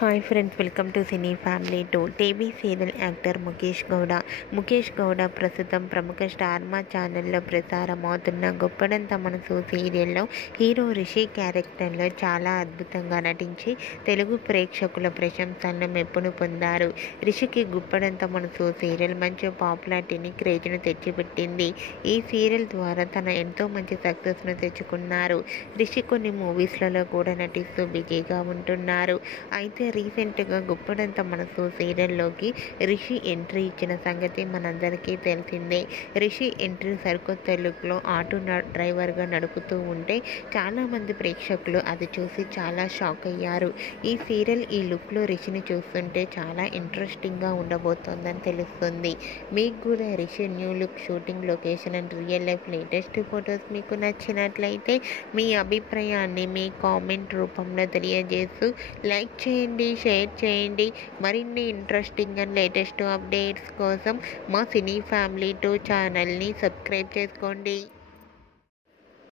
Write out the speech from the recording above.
Hi friends, welcome to cine family two. TV serial actor Mukesh Gowda ప్రస్తుతం ప్రముఖ star మా ఛానల్లో ప్రసారం అవుతున్న గొప్పడంత మనసు సీరియల్లో హీరో రిషి క్యారెక్టర్లో చాలా అద్భుతంగా నటించి తెలుగు ప్రేక్షకుల ప్రశంసలను మెప్పును పొందారు. రిషికి గుప్పడంత మనసు సీరియల్ మంచి పాపులారిటీని, క్రేజ్ను తెచ్చిపెట్టింది. ఈ సీరియల్ ద్వారా తన ఎంతో మంచి సక్సెస్ను తెచ్చుకున్నారు. రిషి కొన్ని మూవీస్లలో కూడా నటిస్తూ బిజీగా ఉంటున్నారు. అయితే రీసెంట్గా గుప్పడంత మనసు సీరియల్లోకి రిషి ఎంట్రీ ఇచ్చిన సంగతి మనందరికీ తెలిసిందే. రిషి ఎంట్రీ సరికొత్త లుక్లో ఆటో డ్రైవర్గా నడుపుతూ ఉంటే చాలామంది ప్రేక్షకులు అది చూసి చాలా షాక్ అయ్యారు. ఈ సీరియల్ ఈ లుక్లో రిషిని చూస్తుంటే చాలా ఇంట్రెస్టింగ్గా ఉండబోతోందని తెలుస్తుంది. మీకు కూడా Rishi new look, shooting location and real life latest photos మీకు నచ్చినట్లయితే మీ అభిప్రాయాన్ని మీ కామెంట్ రూపంలో తెలియజేస్తూ లైక్ చేయండి, షేర్ చేయండి. మరిన్ని ఇంట్రెస్టింగ్ అండ్ లేటెస్ట్ అప్డేట్స్ కోసం మా సినీ ఫ్యామిలీ 2 ఛానల్ని సబ్స్క్రైబ్ చేసుకోండి.